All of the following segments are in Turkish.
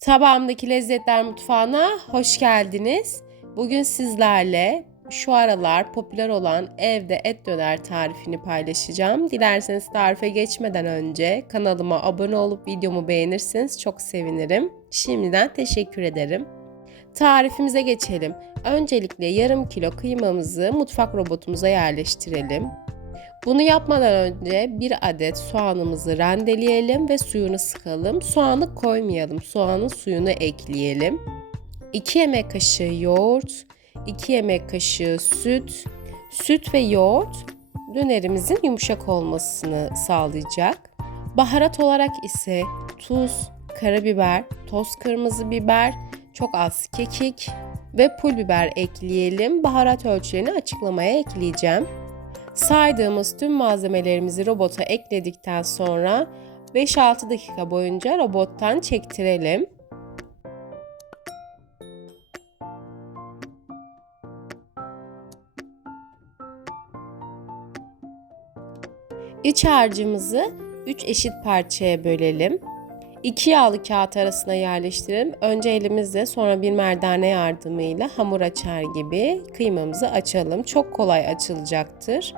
Tabağımdaki Lezzetler Mutfağı'na hoş geldiniz. Bugün sizlerle şu aralar popüler olan evde et döner tarifini paylaşacağım. Dilerseniz tarife geçmeden önce kanalıma abone olup videomu beğenirseniz çok sevinirim. Şimdiden teşekkür ederim. Tarifimize geçelim. Öncelikle yarım kilo kıymamızı mutfak robotumuza yerleştirelim. Bunu yapmadan önce bir adet soğanımızı rendeleyelim ve suyunu sıkalım. Soğanı koymayalım. Soğanın suyunu ekleyelim. 2 yemek kaşığı yoğurt, 2 yemek kaşığı süt, süt ve yoğurt dönerimizin yumuşak olmasını sağlayacak. Baharat olarak ise tuz, karabiber, toz kırmızı biber, çok az kekik ve pul biber ekleyelim. Baharat ölçülerini açıklamaya ekleyeceğim. Saydığımız tüm malzemelerimizi robota ekledikten sonra 5-6 dakika boyunca robottan çektirelim. İç harcımızı 3 eşit parçaya bölelim. İki yağlı kağıt arasına yerleştirelim. Önce elimizle sonra bir merdane yardımıyla hamur açar gibi kıymamızı açalım. Çok kolay açılacaktır.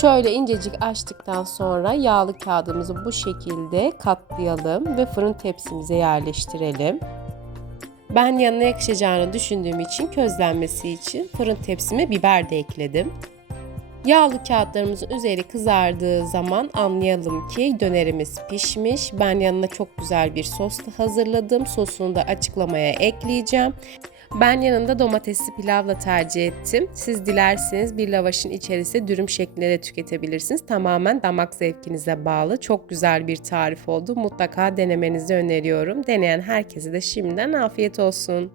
Şöyle incecik açtıktan sonra yağlı kağıdımızı bu şekilde katlayalım ve fırın tepsimize yerleştirelim. Ben yanına yakışacağını düşündüğüm için közlenmesi için fırın tepsime biber de ekledim. Yağlı kağıtlarımızın üzeri kızardığı zaman anlayalım ki dönerimiz pişmiş. Ben yanına çok güzel bir sos da hazırladım. Sosunu da açıklamaya ekleyeceğim. Ben yanında domatesli pilavla tercih ettim. Siz dilerseniz bir lavaşın içerisinde dürüm şeklinde de tüketebilirsiniz. Tamamen damak zevkinize bağlı. Çok güzel bir tarif oldu. Mutlaka denemenizi öneriyorum. Deneyen herkese de şimdiden afiyet olsun.